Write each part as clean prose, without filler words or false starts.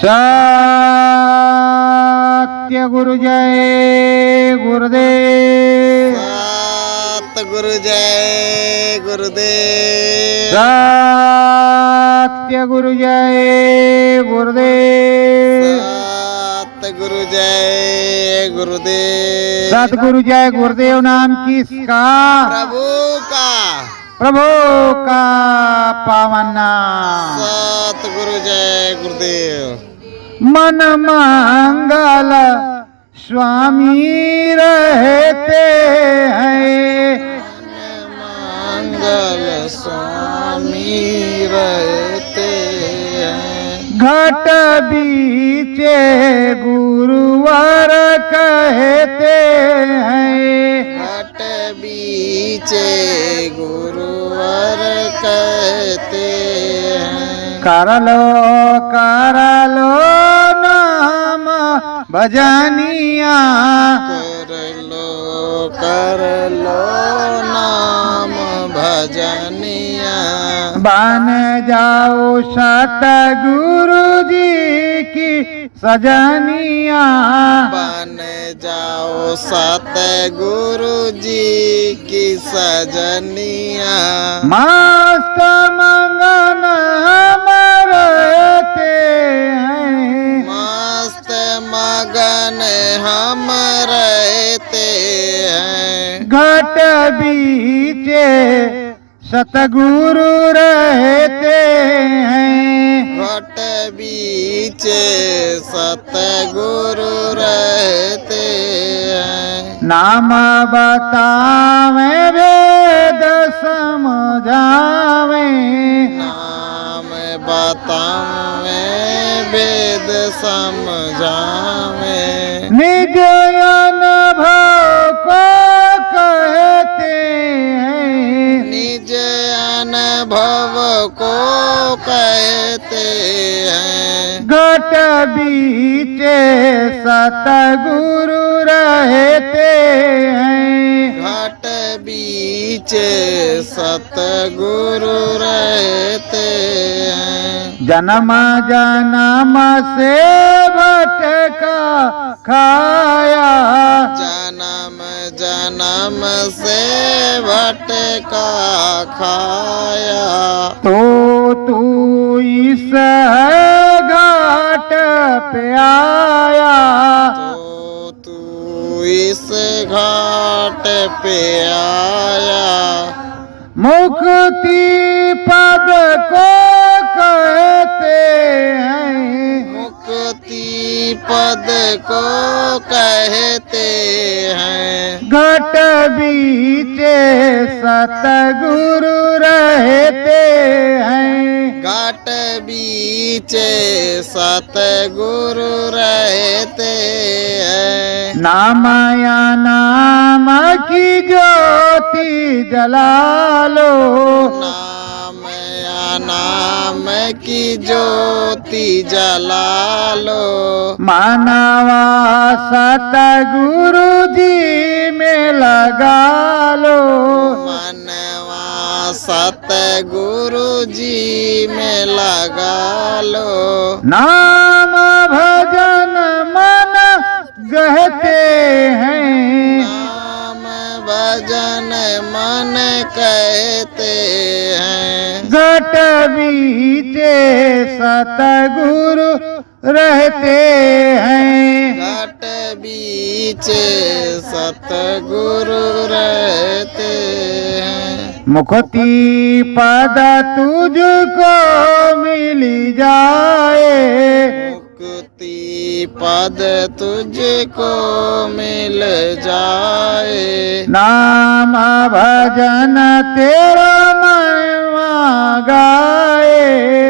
सत्य गुरु जय गुरुदेव। सतगुरु जय गुरुदेव। सत्य गुरु जय गुरुदेव। सतगुरु जय गुरुदेव। सतगुरु जय गुरुदेव नाम किसका? प्रभु का। प्रभु का पावन नाम। सतगुरु जय गुरुदेव। मन मंगल स्वामी रहते हैं। मंगल स्वामी रहते हैं। घट बीचे गुरुवर कहते हैं। घट बीचे गुरुवर कहते हैं। कर लो नाम भजनिया। कर लो नाम भजनिया। बन जाओ सतगुरु जी की सजनिया। बन जाओ सतगुरु जी की सजनिया। मस्त मंगन हम रहते हैं। मस्त मगन हम रहते हैं। घट बीचे सतगुरु रहते हैं। घट बीचे सतगुरु रहते हैं। नाम बतावे वेद समझावे। नाम बतावे वेद समझावे। निज अनुभव को कहते हैं। निज अनुभव को कहते हैं। घट बीचे सतगुरु रहते हैं। घट बीचे सतगुरु रहते हैं। जन्म जन्म से भटका खाया। जन्म जन्म से भटका खाया। तो तू इस घाट पे आया। तो तू इस घाट पे आया। मुक्ति पद को कहते हैं। मुक्ति पद को कहते हैं। घट बीचे सतगुरु रहते हैं। घाट बीचे सतगुरु रहते हैं। नाम या नाम की ज्योति जला लो। नाम या नाम की ज्योति जला लो। मानवा सतगुरु जी में लगा लो। मनवा सतगुरु जी में लगा लो। नाम भजन मन कहते हैं। नाम भजन मन कहते हैं। घट बीचे सतगुरु रहते हैं। घट बीचे सतगुरु रहते हैं। मुक्ति पद तुझको मिली जाए। मुक्ति पद तुझको मिल जाए। नाम भजन तेरा मनवा गाए।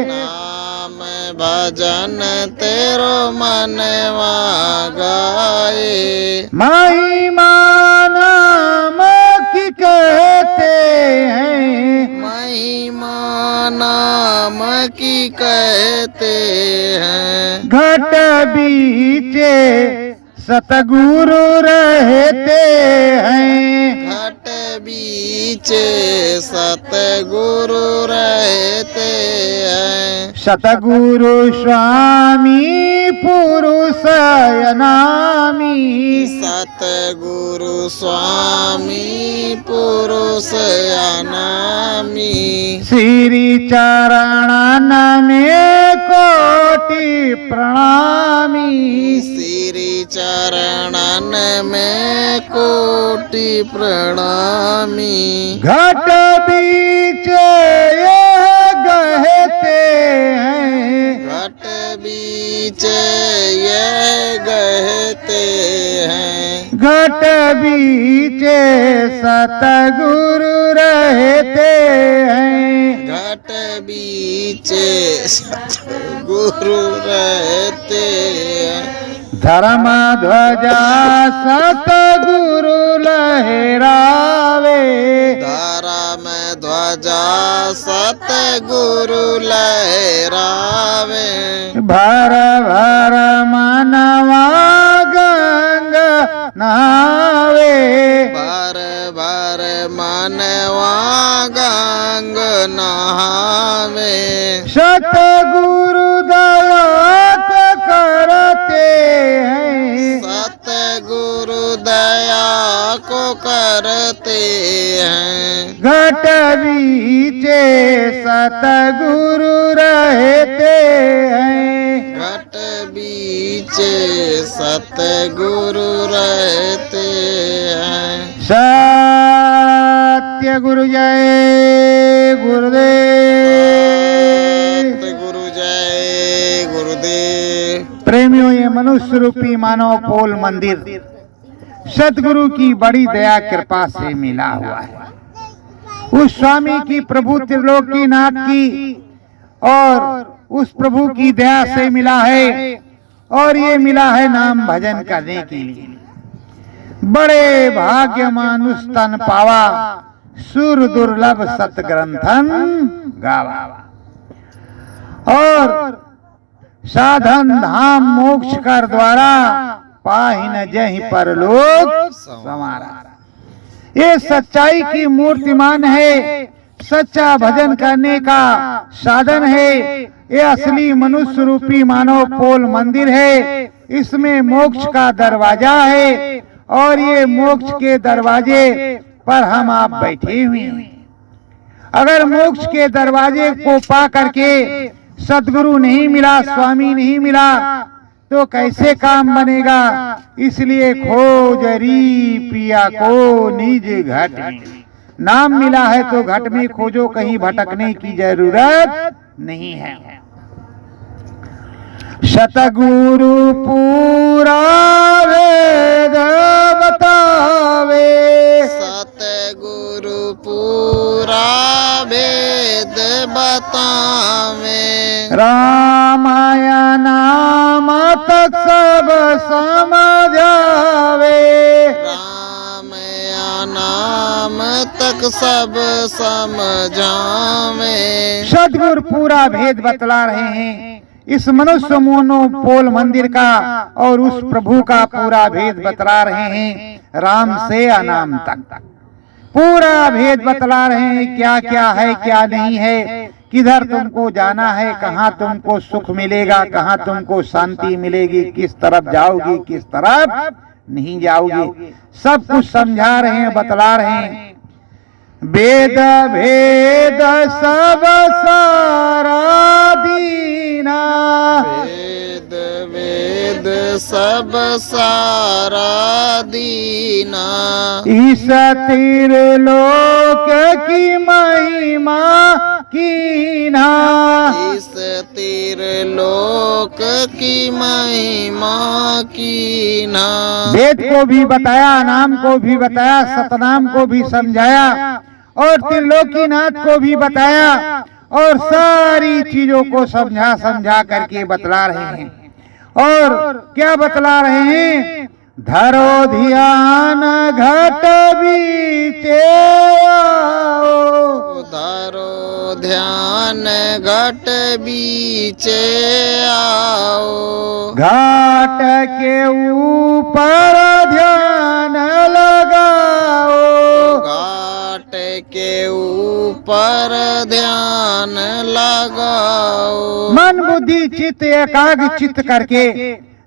नाम भजन तेरो मनवा गाए। महिमा नाम की कहते हैं। महिमा नाम की कहते हैं। घट बीचे सतगुरु रहते हैं। घट बीचे सतगुरु रहते हैं। सतगुरु स्वामी पुरुष अनामी, सतगुरु स्वामी पुरुष अनामी, श्री चरणन में कोटि प्रणामी, श्री चरणन में कोटि प्रणामी। घट बीच यह गहते हैं, घट बीच ये गहते हैं, घट बीच सतगुरु रहते हैं, घट बीच सतगुरु रहते हैं। धर्म ध्वजा सतगुरु लहरावे, धर्म ध्वजा सतगुरु लहरावे, भर भर मनवा गंग नहावे, भर भर मनवा गंग नहावे। सतगुरु दया को करते हैं, सतगुरु दया को करते हैं, घट बीचे सतगुरु रहते हैं, घट बीचे सतगुरु रहते हैं। सत्य गुरु जय गुरुदेव। सतगुरु जय गुरुदेव। प्रेमियों, ये मनुष्य रूपी मानव पोल मंदिर सतगुरु की बड़ी दया कृपा से मिला हुआ है। उस स्वामी की, प्रभु त्रिलोकीनाथ की और उस प्रभु की दया से मिला है, और ये मिला है नाम भजन करने के लिए। बड़े भाग्यमान उस तन पावा, सुर दुर्लभ सतग्रंथन गावा, और साधन धाम मोक्ष कर द्वारा पाहिन जहि परलोक समारा। ये सच्चाई की मूर्तिमान है, सच्चा भजन करने का साधन है। ये असली मनुष्य रूपी मानव पोल मंदिर है। इसमें मोक्ष का दरवाजा है, और ये मोक्ष के दरवाजे पर हम आप बैठे हुए हैं। अगर मोक्ष के दरवाजे को पा करके सदगुरु नहीं मिला, स्वामी नहीं मिला, तो कैसे काम बनेगा। इसलिए खोजरी पिया को निज घट में। नाम मिला है तो घट में खोजो, कहीं भटकने की जरूरत नहीं है। सतगुरु पूरा वेद बतावे, सतगुरु पूरा वेद बतावे, रामायण नाम तक सब समझावे, राम या नाम तक सब समझावे। सदगुरु पूरा भेद बतला रहे हैं इस मनुष्य मोनोपोल मंदिर का, और उस प्रभु का पूरा भेद बतला रहे हैं। राम से अनाम तक पूरा भेद बतला रहे हैं, क्या क्या है क्या नहीं है, किधर तुमको जाना है, कहाँ तुमको सुख मिलेगा, कहाँ तुमको शांति मिलेगी, किस तरफ जाओगी, किस तरफ नहीं जाओगी, सब कुछ समझा रहे हैं, बतला रहे हैं। वेद भेद सब सारा दीना, वेद वेद सब सारा दीना, इस त्रिलोक की महिमा कीना, इस त्रिलोक की महिमा कीना। वेद को भी बताया, नाम को भी बताया, सतनाम को भी समझाया, और त्रिलोकीनाथ को भी बताया, और सारी चीजों को समझा समझा करके बतला रहे हैं। और क्या बतला रहे हैं? धरो ध्यान घट बीचे आओ, धरो ध्यान घट बीचे आओ, घाट के ऊपर ध्यान लगाओ, घाट के ऊपर ध्यान लगाओ। बुद्धि चित्त एकाग्र चित्त करके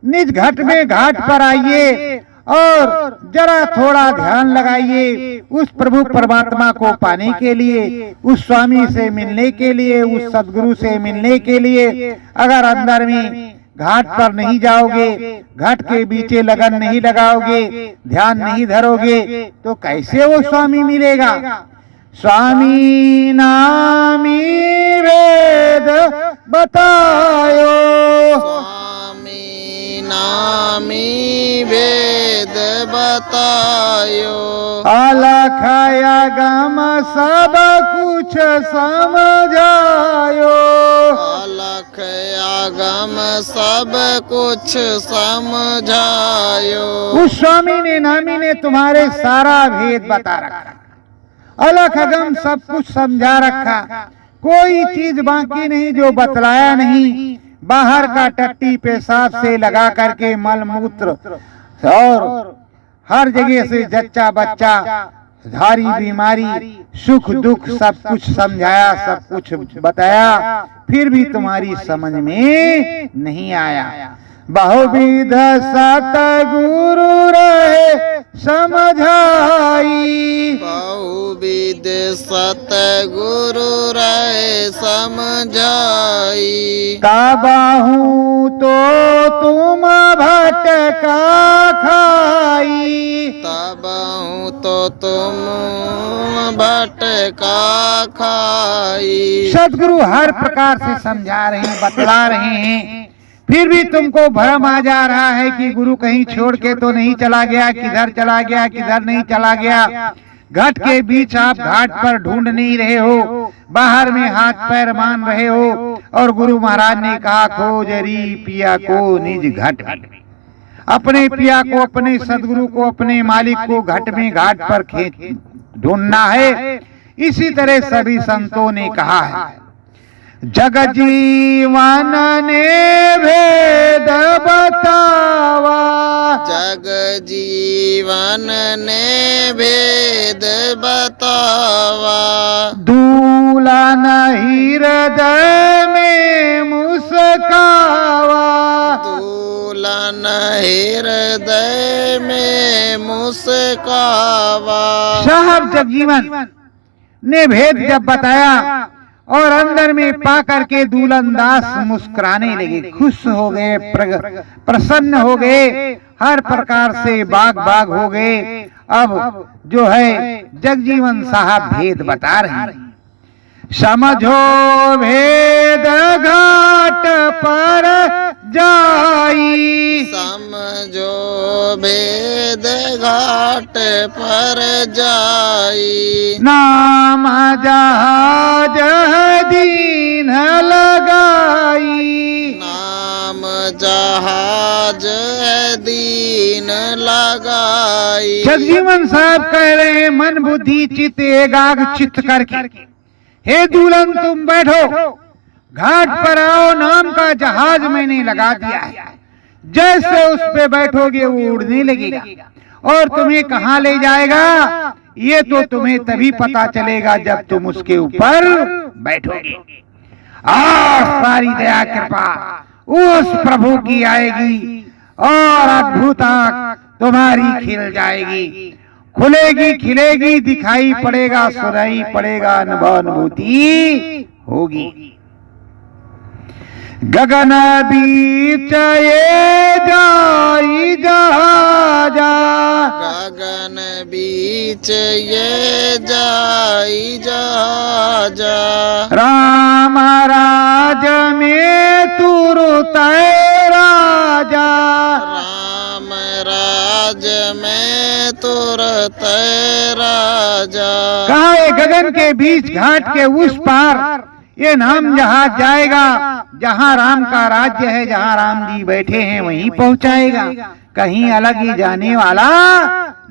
निज घट में घाट पर आइए और जरा थोड़ा ध्यान लगाइए उस प्रभु परमात्मा को पाने के लिए, उस स्वामी से मिलने के लिए, उस सदगुरु से मिलने के लिए। अगर अंदर में घाट पर नहीं जाओगे, घाट के बीचे लगन नहीं लगाओगे, ध्यान नहीं धरोगे, तो कैसे वो स्वामी मिलेगा। स्वामी नामी वेद बतायो, स्वामी नामी वेद बतायो, अलख अगम सब कुछ समझायो, अलख आगम सब कुछ समझायो। उस स्वामी ने नामी ने तुम्हारे सारा भेद बता रखा, अलख अगम सब कुछ समझा रखा, कोई चीज बाकी नहीं जो बतलाया नहीं। बाहर का टट्टी पेशाब से लगा करके मल मूत्र और हर जगह से जच्चा बच्चा, धारी बीमारी, सुख दुख सब कुछ समझाया, सब कुछ बताया, फिर भी तुम्हारी समझ में नहीं आया। बहुविध सतगुरु रहे समझाई, बहुविध सतगुरु रहे समझाई, काबाहू तो तुम भटका खाई, तबहु तो तुम भटका खाई। सदगुरु हर प्रकार से समझा रहे हैं, बतला रहे हैं, फिर भी तुमको भ्रम आ जा रहा है कि गुरु कहीं छोड़ के तो नहीं चला गया, किधर चला गया, किधर नहीं चला गया। घाट के बीच आप घाट पर ढूंढ नहीं रहे हो, बाहर में हाथ पैर मान रहे हो। और गुरु महाराज ने कहा खोजरी पिया को निज घट में, अपने पिया को, अपने सदगुरु को, अपने मालिक को घट में घाट पर खेत ढूंढना है। इसी तरह सभी संतों ने कहा है। जग जीवन ने भेद बतावा, जग जीवन ने भेद बतावा, दूलन हृदय में मुस्कावा, दूलन हृदय में मुस्कावा। साहब जगजीवन ने भेद जब बताया और अंदर में पा करके दूलन दास मुस्कुराने लगे, खुश हो गए, प्रसन्न हो गए, हर प्रकार से बाग बाग हो गए। अब जो है जगजीवन साहब भेद बता रहे हैं। समझो भेद घाट पर जाई, समझो भेद घाट पर जाई, नाम जहाज दीन लगाई, नाम जहाज दीन लगाई। जगजीवन साहब कह रहे हैं मन बुद्धि चित्त एकाग्र चित्त करके, हे दूल्हन तुम बैठो, घाट पर आओ, नाम का जहाज मैंने लगा दिया है। जैसे उस पे बैठोगे वो उड़ने लगेगा और तुम्हें कहाँ ले जाएगा ये तो तुम्हें तभी पता चलेगा जब तुम उसके ऊपर बैठोगे। और सारी दया कृपा उस प्रभु की आएगी और अद्भुत आंख तुम्हारी खिल जाएगी, खुलेगी, खिलेगी, दिखाई पड़ेगा, सुनाई पड़ेगा, अनुभूति होगी। गगन बीच ये जाई जहाजा, गगन बीच ये जाई जहाजा, राम राज में तुरत राजा, राम राज में तुरत राजा। कहा है गगन के बीच घाट के उस पार ये नाम जहाज जाएगा, जहाँ राम का राज्य है, जहाँ राम जी बैठे हैं वहीं पहुँचाएगा, कहीं अलग ही जाने वाला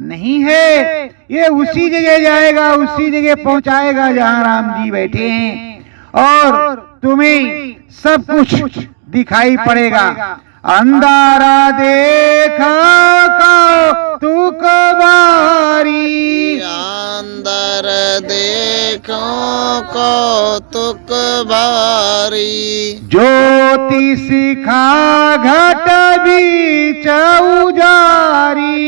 नहीं है। ये उसी जगह जाएगा, उसी जगह पहुँचाएगा जहाँ राम जी बैठे हैं और तुम्हें सब कुछ दिखाई पड़ेगा। अंधारा देखा कौतुक बारी, अंदर देखो कौतुक भारी, ज्योति शिखा घट बीच उजारी,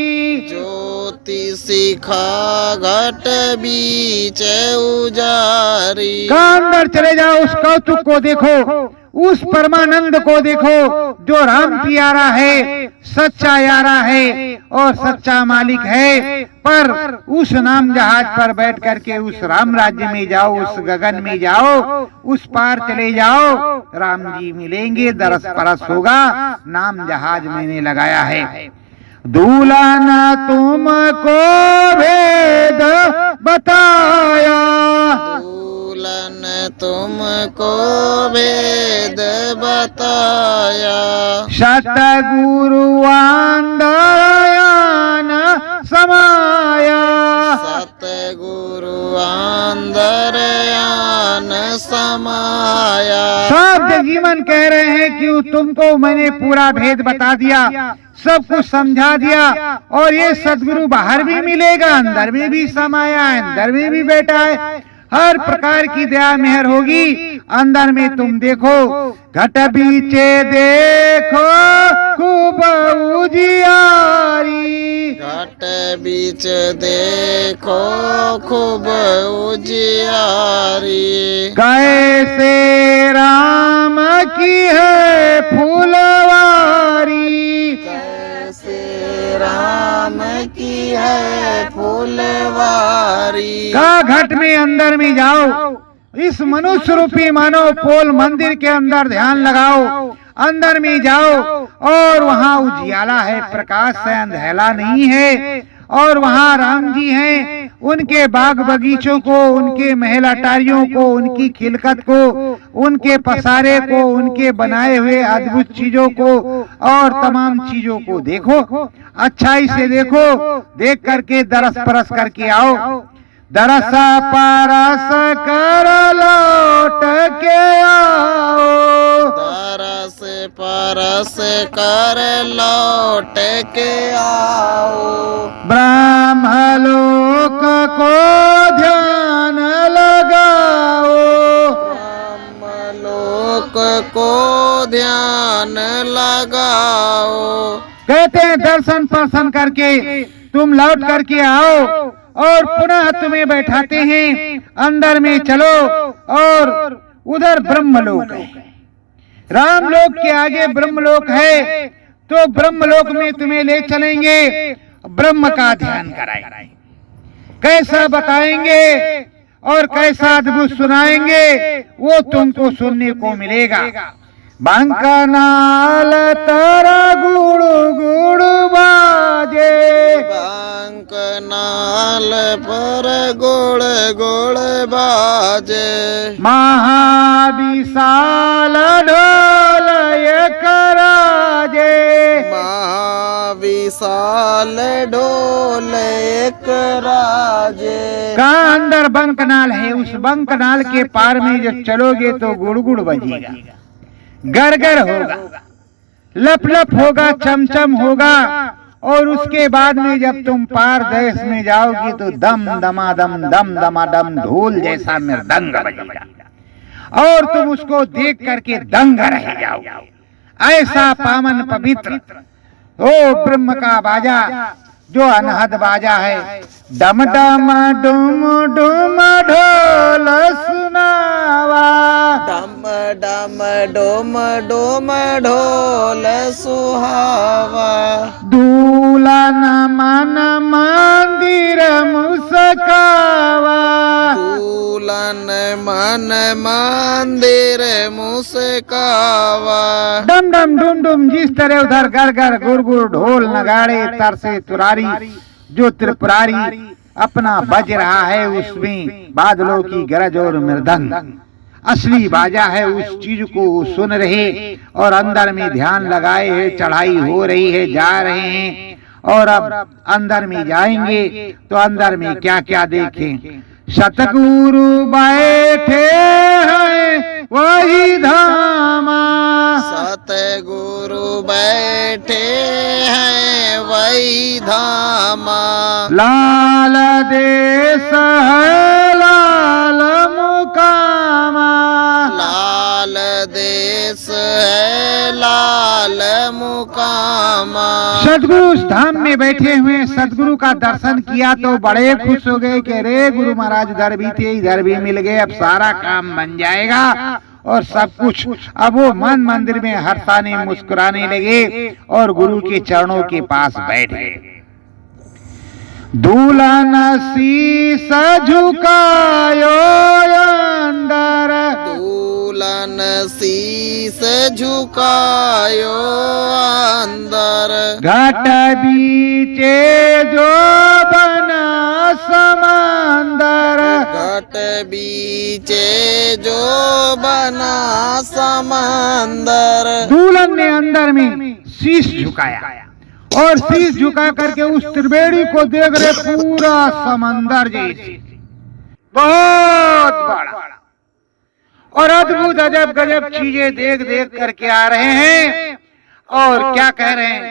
ज्योति शिखा घट बीच उजारी। कहाँ अंदर चले जाओ, उस कौतुक को देखो, उस परमानंद को देखो जो राम प्यारा है, सच्चा यारा है और सच्चा मालिक है। पर उस नाम जहाज पर बैठ करके उस राम राज्य में जाओ, उस गगन में जाओ, उस पार चले जाओ, राम जी मिलेंगे, दरस परस होगा। नाम जहाज मैंने लगाया है। दुल्हन तुमको भेद बताया, दुल्हन तुमको भेद बताया, सतगुरु आंदयान समाया, सतगुरु अंतरयान समाया। सब जीवन कह रहे हैं कि तुमको मैंने पूरा भेद बता दिया, सब कुछ समझा दिया, और ये सदगुरु बाहर भी मिलेगा, अंदर में भी समाया है, अंदर में भी बैठा है। हर प्रकार की दया मेहर होगी। अंदर में तुम देखो, घट बीचे देखो खूब उजियारी, घट बीच देखो खूब उजियारी, कैसे राम की है फूलवारी, कैसे राम की है फूलवारी। का घट में अंदर में जाओ, इस मनुष्य रूपी मानव पोल मंदिर के अंदर ध्यान लगाओ, अंदर में जाओ और वहाँ उजियाला है, प्रकाश है, अंधेला नहीं है। और वहाँ राम जी हैं, उनके बाग बगीचों को, उनके महल अटारियों को, उनकी खिलकत को, उनके पसारे को, उनके बनाए हुए अद्भुत चीजों को और तमाम चीजों को देखो, अच्छाई से देखो, देख करके दरस परस करके आओ। दरस परस कर लौट के आओ, दरस परस कर लौट के आओ, ब्रह्मलोक को ध्यान लगाओ, ब्रह्मलोक को ध्यान लगाओ। कहते हैं दर्शन पर्शन करके तुम लौट करके आओ और पुनः तुम्हें बैठाते हैं, अंदर में चलो और उधर ब्रह्मलोक है, रामलोक के आगे ब्रह्मलोक है, तो ब्रह्मलोक में तुम्हें ले चलेंगे, ब्रह्म का ध्यान कराएंगे, कैसा बताएंगे और कैसा अद्भुत सुनाएंगे वो तुमको सुनने को मिलेगा। बंकनाल तारा गुड़ गुड़ बाजे, बंकनाल पर गोड़ गोड़ बाजे, महाविशाल ढोल एक राजे, महाविशाल ढोल एक राजे। का अंदर बंकनाल है, उस बंकनाल के पार में जब चलोगे तो गुड़ गुड़ बजेगा, गरगर होगा, लप लप होगा, चमचम होगा, और उसके बाद में जब तुम पार देश में जाओगी तो दम दमादम दम दमादम ढोल जैसा मृदंग बजेगा और तुम उसको देख करके दंग रह जाओगे। ऐसा पावन पवित्र ओ ब्रह्म का बाजा जो अनहद बाजा है, डम डम डुम डुम ढोल सुनावा, डम डम डोम डोम ढोल सुहावा, दूलन मन मंदिर मुस्कावा, दूलन मन मंदिर मुस्कावा। डम डम डुम डुम जिस तरह उधर गर गर गुर गुर ढोल नगाड़े तरसे तुरारी जो त्रिपुरारी अपना बज रहा है, उसमें बादलों की गरज और मृदंग असली बाजा है, उस चीज को सुन रहे और अंदर में ध्यान लगाए है, चढ़ाई हो रही है, जा रहे हैं। और अब अंदर में जाएंगे तो अंदर में क्या क्या देखें, सतगुरु बैठे हैं वही धामा, सत सतगुरु बैठे हैं वही धामा। लाल देश है लाल मुकामा, लाल देश है लाल मुकामा। सदगुरु उस धाम में बैठे हुए सदगुरु का दर्शन किया तो बड़े खुश हो गए कि रे गुरु महाराज इधर भी थे, इधर भी मिल गए, अब सारा काम बन जाएगा और सब कुछ। अब वो मन मंदिर में हर्षाने मुस्कुराने लगे और गुरु के चरणों के पास बैठ गए। दुल्हन शीस झुकायो अंदर, दुल्हन शीस झुकायो अंदर। घट बीचे जो बना समंदर, घट बीचे जो बना समंदर। दुल्हन ने अंदर में शीश झुकाया और शीश झुका करके उस त्रिवेणी को देख रहे, पूरा समंदर जैसे बहुत बड़ा और अद्भुत अजब गजब चीजें देख देख करके आ रहे हैं। और क्या कह रहे हैं,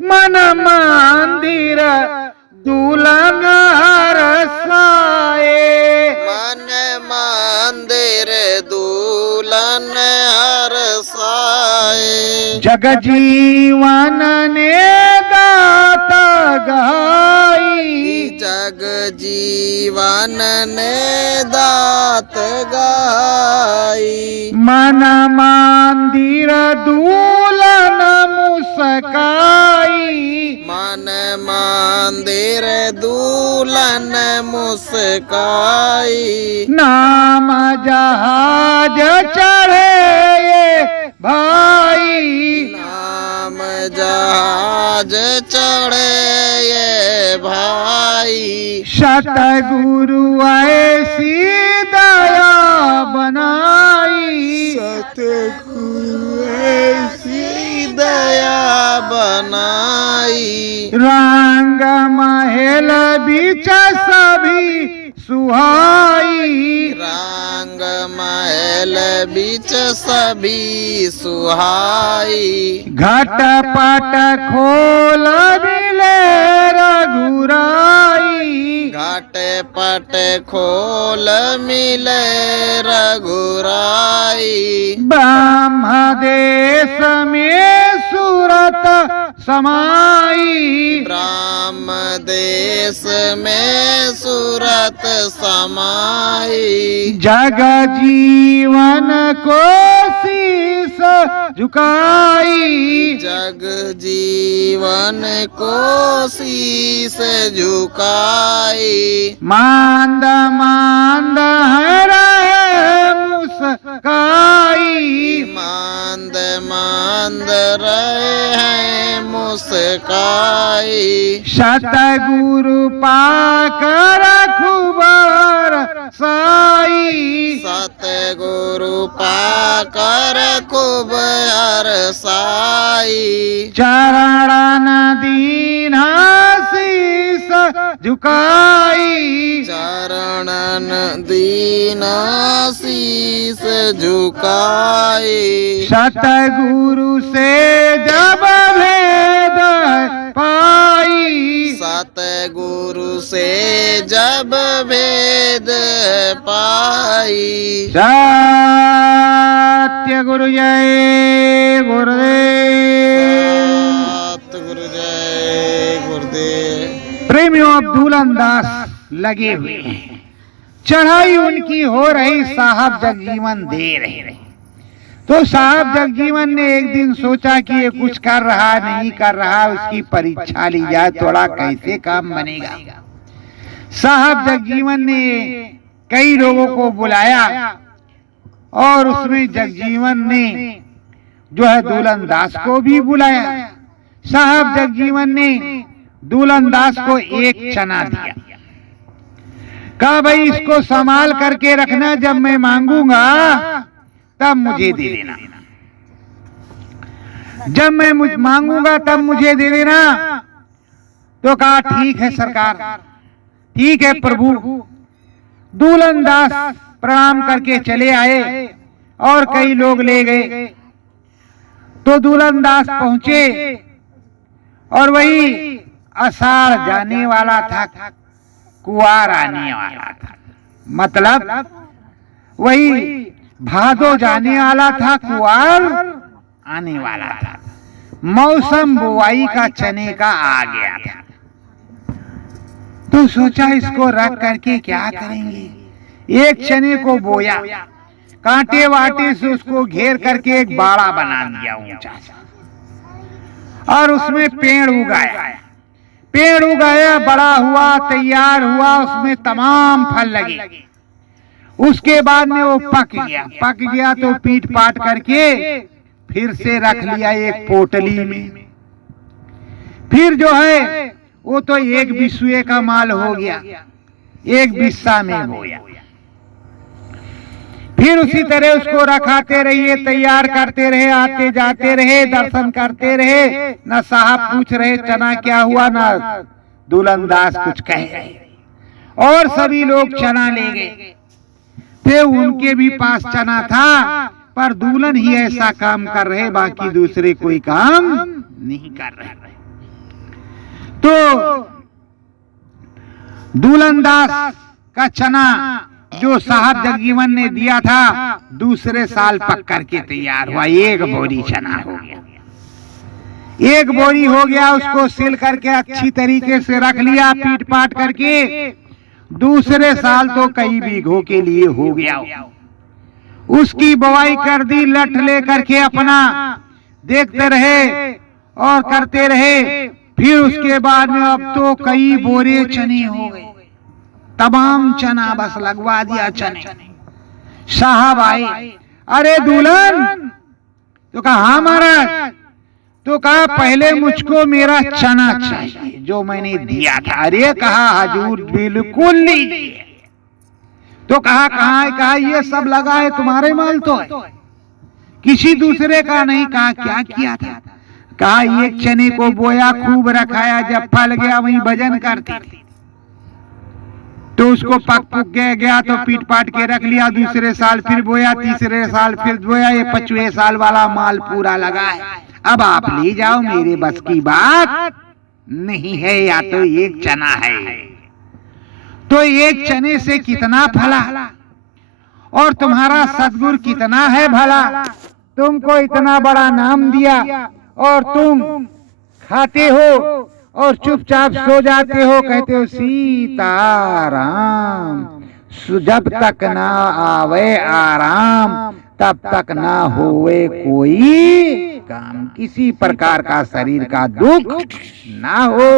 मन मंदिर दुल्हन हरसाए, मन मंदिर दुल्हन हरसाए। जग जीवन ने दात गाई, जग जीवन ने दात गाई। मन मंदिर दुल्हन मुस्काई, मन मंदिर दुल्हन मुस्काई। नाम जहाज चढ़े ये भाई, नाम जहाज चढ़े ये भाई। सतगुरु ऐसी दया बनाई, सतगुरु ऐसी दया बनाई। रंग महल बीच सभी सुहाई, रंग महल बीच सभी सुहाई। घट पट खोल मिले रघुराई, घट पट खोल मिले रघुराई। ब्रह्म देश में सूरत समाई, ब्रह्म देश में सूरत समाई। जग जीवन को शीस झुकाई, जग जीवन को शीस झुकाई। मांद मांद है रहे मुस्काई, मांद मांद रहे हैं मुस्काई। सतगुरु पाकर खुबर साई, सतगुरु पाकर खूब अरसाई। चरण दीन शीस झुकाई, चरणन दीन शीस झुकाई। सतगुरु से जब भेद पाई, सतगुरु से जब भेद पाई। सत्य गुरु जय गुरुदेव। सतगुरु जय गुरुदेव। प्रेमियों अब दुल्हन दास लगे हुए हैं, चढ़ाई उनकी हो रही, साहब जगजीवन दे रहे। तो साहब जगजीवन ने एक दिन सोचा कि ये कुछ कर रहा नहीं कर रहा, उसकी परीक्षा ली जाए, थोड़ा कैसे काम बनेगा। साहब जगजीवन ने कई लोगों को बुलाया और उसमें जगजीवन ने जो है दुल्हन दास को भी बुलाया। साहब जगजीवन ने दुल्हन दास को एक चना दिया, कहा भाई इसको संभाल करके रखना, जब मैं मांगूंगा तब मुझे दे देना, जब मैं मांगूंगा तब मुझे दे देना। तो कहा ठीक है सरकार, ठीक है प्रभु। दुल्हन दास प्रणाम करके चले आए और कई लोग ले गए। तो दुल्हन दास पहुंचे और वही आषाढ़ जाने वाला था, कुआर आने वाला था, मतलब वही भादो जाने वाला था, कुआर आने वाला था। मौसम बुआई का चने का आ गया था। तो सोचा इसको रख करके क्या करेंगे। एक चने को बोया, कांटे वाटे से उसको घेर करके एक बाड़ा बना दिया ऊंचा सा, और उसमें पेड़ उगाया। पेड़ उगाया, बड़ा हुआ, तैयार हुआ, उसमें तमाम फल लगे। उसके बाद में वो पक गया तो पीट पाट करके फिर से रख लिया एक पोटली में। फिर जो है वो तो एक बिस्वे का माल हो गया, एक बिस्सा में बोया। फिर उसी तरह उसको रखाते रहिए, तैयार करते रहे, आते जाते रहे, दर्शन करते रहे। न साहब पूछ रहे चना क्या हुआ, न दुल्हन दास कुछ कह रहे, और सभी लोग चना ले गए। फिर उनके भी पास चना था, पर दुल्हन ही ऐसा काम कर रहे, बाकी दूसरे कोई काम नहीं कर रहे। तो दुल्हन दास का चना जो साहब जगजीवन ने दिया था, दूसरे साल पक करके तैयार हुआ। एक बोरी चना हो गया, एक बोरी हो गया। उसको सिल करके अच्छी तरीके से रख लिया, पीट पाट करके। दूसरे साल तो कई बीघों के लिए हो गया। उसकी बुआई कर दी, लठ ले करके अपना देखते रहे और करते रहे। फिर उसके बाद में अब तो कई बोरे चने हो गए, तमाम चना बस लगवा दिया चने। साहब आए, अरे दुल्हन, तो कहा हाँ महाराज। तो कहा पहले मुझको मेरा चना चाहिए जो मैंने दिया था। अरे कहा हजूर बिल्कुल लीजिए। तो कहा कहाँ है? कहा ये सब लगा है, तुम्हारे माल तो है, किसी दूसरे का नहीं। कहा क्या किया था? कहा एक चने को बोया, खूब रखाया, जब फल गया वहीं वजन करती थी। तो उसको पक पुक गया तो पीट पाट के रख लिया। दूसरे साल फिर बोया, तीसरे साल फिर बोया, ये 5वें साल वाला माल पूरा लगा है। अब आप ले जाओ, मेरे बस की बात नहीं है, या तो एक चना है। तो एक चने से कितना फला, और तुम्हारा सद्गुरु कितना है भला। तुमको इतना बड़ा नाम दिया और तुम खाते हो और चुपचाप सो जाते हो, कहते हो सीताराम। जब तक ना आवे आराम, तब तक ना होवे कोई काम। किसी प्रकार का शरीर का दुख ना हो,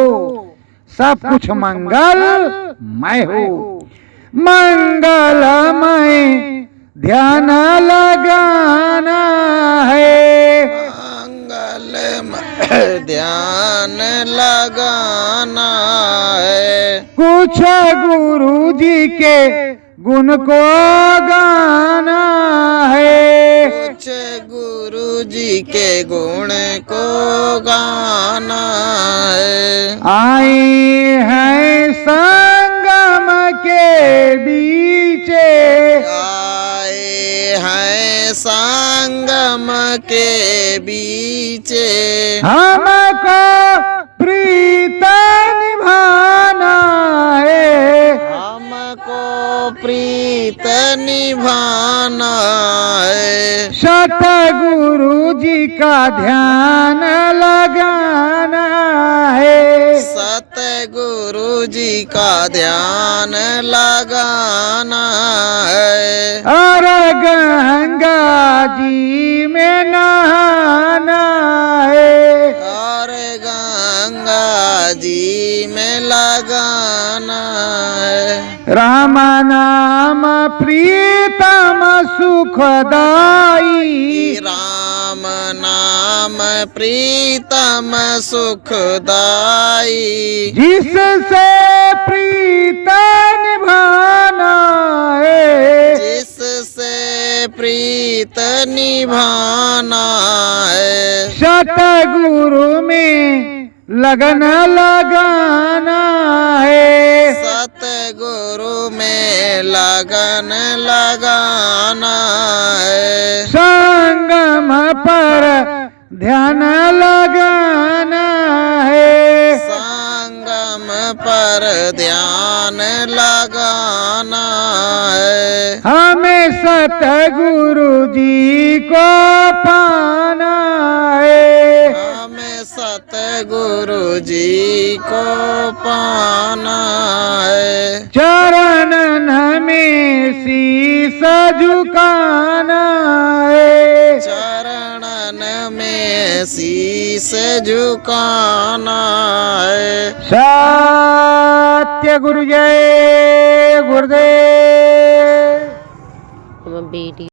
सब कुछ मंगलमय हो। मंगलमय ध्यान लगाना है, मंगलमय ध्यान लगाना है। कुछ गुरु जी के गुण को गाना है, कुछ गुरु जी के गुण को गाना है। आए हैं संगम के बीचे, आए हैं संगम के बीचे। हमको प्रीत निभाना है, हमको प्रीत निभाना है। सतगुरु जी का ध्यान लगाना है, सतगुरु जी का ध्यान लगाना है। और गंगा जी में नहाना है, और गंगा जी में लगाना है। राम नाम प्रीतम सुखदाई, राम नाम प्रीतम सुखदाई। जिससे प्रीत निभाना है, जिससे प्रीत निभाना है। सतगुरु में लगन लगाना है, सतगुरु में लगन लगाना है। संगम पर ध्यान लगाना है। संगम पर ध्यान लगाना है। हमें सतगुरु जी को पाना है। हमें सतगुरु जी को पाना है। चरणन में शीस झुकाना है। चरणन में शीस झुकाना है। सत्य गुरु जय गुरुदेव। बेटी